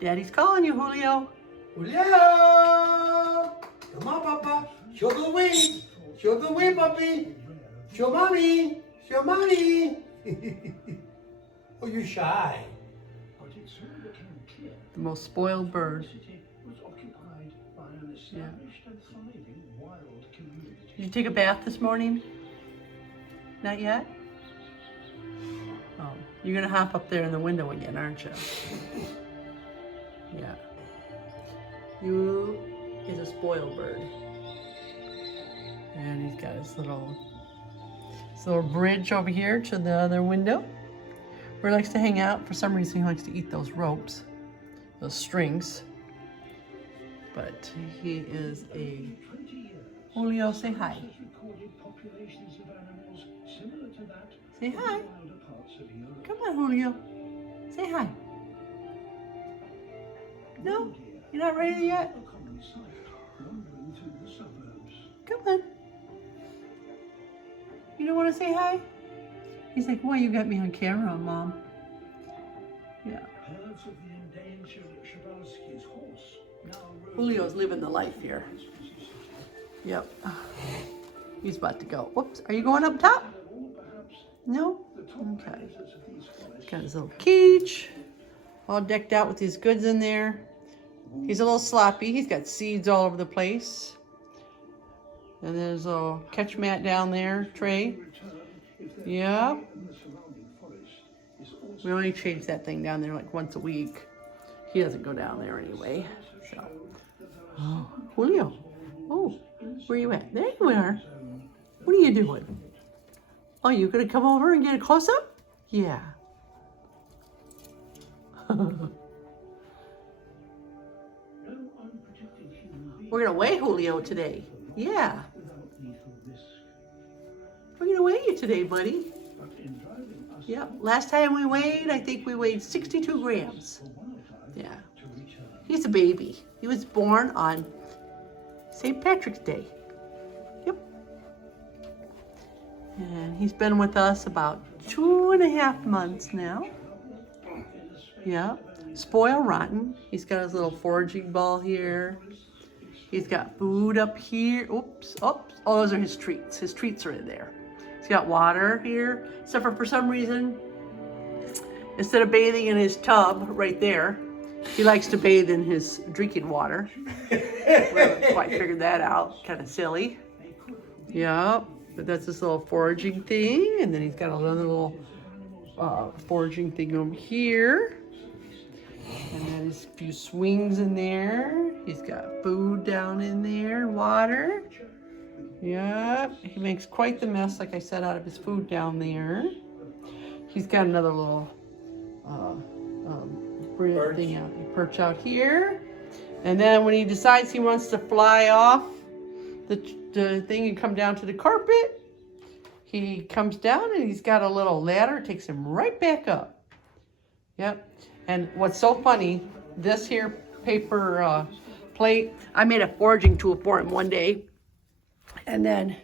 Daddy's calling you, Julio. Julio! Come on, Papa. Show the way. Show the way, puppy. Show mommy. Show mommy. Oh, you're shy. The most spoiled bird. Yeah. Did you take a bath this morning? Not yet? Oh, you're gonna hop up there in the window again, aren't you? Yeah. You is a spoiled bird. And he's got his little bridge over here to the other window where he likes to hang out. For some reason, he likes to eat those ropes, those strings. But he is a... Julio, say hi. Say hi. Come on, Julio. Say hi. No? You're not ready yet? Come on. You don't want to say hi? He's like, why you got me on camera, Mom? Yeah. Julio's living the life here. Yep. He's about to go. Whoops. Are you going up top? No? Okay. He's got his little cage, all decked out with his goods in there. He's a little sloppy. He's got seeds all over the place. And there's a catch mat down there, tray. Yep. We only change that thing down there like once a week. He doesn't go down there anyway. So, oh, Julio. Oh, where you at? There you are. What are you doing? Oh, you gonna come over and get a close up? Yeah. We're gonna weigh Julio today. Yeah. We're gonna weigh you today, buddy. Yep. Last time we weighed, I think we weighed 62 grams. Yeah. He's a baby. He was born on St. Patrick's Day. Yep. And he's been with us about 2.5 months now. Yep. Spoiled rotten. He's got his little foraging ball here. He's got food up here. Oops, oops. Oh, those are his treats. His treats are in there. He's got water here. Except for some reason, instead of bathing in his tub right there, he likes to bathe in his drinking water. We haven't quite figured that out. Kind of silly. Yep. But that's this little foraging thing. And then he's got another little foraging thing over here. And then there's a few swings in there. He's got food down in there, water. Yep. He makes quite the mess, like I said, out of his food down there. He's got another little perch out here. And then when he decides he wants to fly off the thing and come down to the carpet, he comes down and he's got a little ladder, takes him right back up. Yep. And what's so funny, this here paper plate, I made a foraging tool for him one day. And then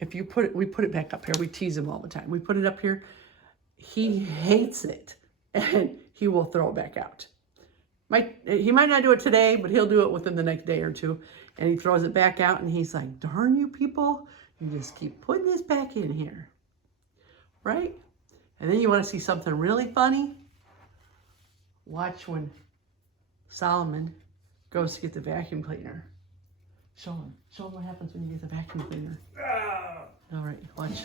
if you put it, we put it back up here. We tease him all the time. We put it up here. He hates it. And he will throw it back out. He might not do it today, but he'll do it within the next day or two. And he throws it back out and he's like, darn you people, you just keep putting this back in here. Right? And then you want to see something really funny? Watch when Solomon goes to get the vacuum cleaner. Show him what happens when you get the vacuum cleaner. All right, watch.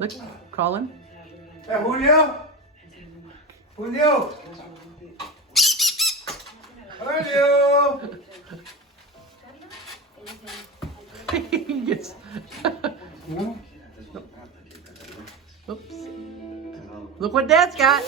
Look, call him. Hey, Julio. Julio. Julio. He gets... Oops. Look what Dad's got.